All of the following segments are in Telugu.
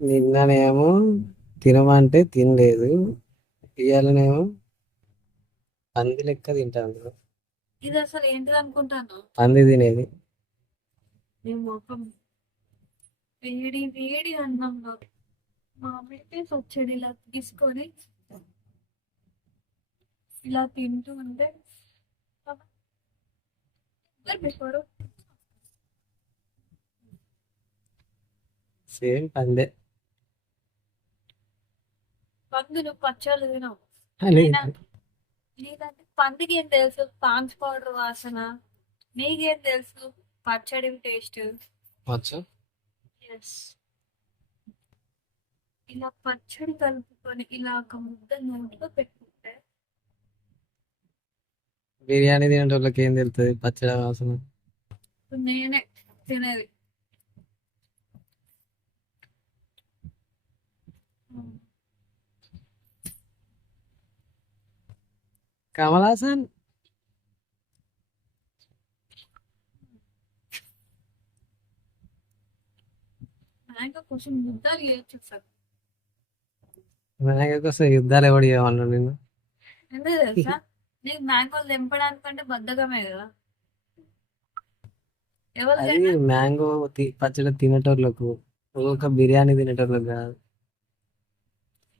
నిన్ననేమో తినమంటే తినలేదు. ఇయ్యాలనేమో పంది లెక్క తింటాను. ఇది అసలు ఏంటిది అనుకుంటాను. పంది తినేది. నీ మొఖం వేడి వేడి అన్నంలో మామిడికాయ పచ్చడి ఇలా తీసుకొని ఇలా తింటూ ఉంటే ఎవరు పెట్టారు? సేమ్ పందే. పందులు పచ్చళ్ళు తినవు. అయినా లేదు. నీకంటే పందికి ఏం తెలుసు పాన్స్ పౌడర్ వాసన? నీకేం తెలుసు పచ్చడి టేస్ట్? వచ్చు. ఎస్. ఇలా పచ్చడి కలుపుకొని ఇలా ఒక ముద్ద నోట్లో పెట్టుకుంటే బిర్యానీ తినేటోళ్ళకి ఏం తెలుస్తుంది పచ్చడి వాసన? నేనే తినేది. కమల్ హాసన్. మ్యాంగో కోసం ముద్దలు చేయొచ్చు సార్. వినాయక కోసం యుద్ధాలు ఎవడు చేయమన్నాడు నిన్ను? ఎందుకు తెలుసా? నీకు మ్యాంగోలు తెంపడానికంటే బద్ధకమే కదా. అది ఎవరికైనా మ్యాంగో పచ్చడి తినేటోళ్ళకు, ఒక బిర్యానీ తినేటోళ్ళకు కాదు.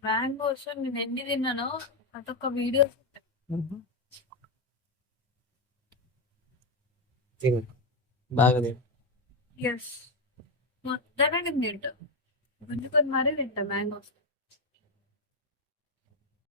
మ్యాంగోస్ నేను ఎన్ని తిన్నానో అదొక వీడియో. తిను, బాగా తిను. ఎస్. మొత్తాన్ని నేను తింటా. గుంజుకొని మరీ తింటా మ్యాంగోస్.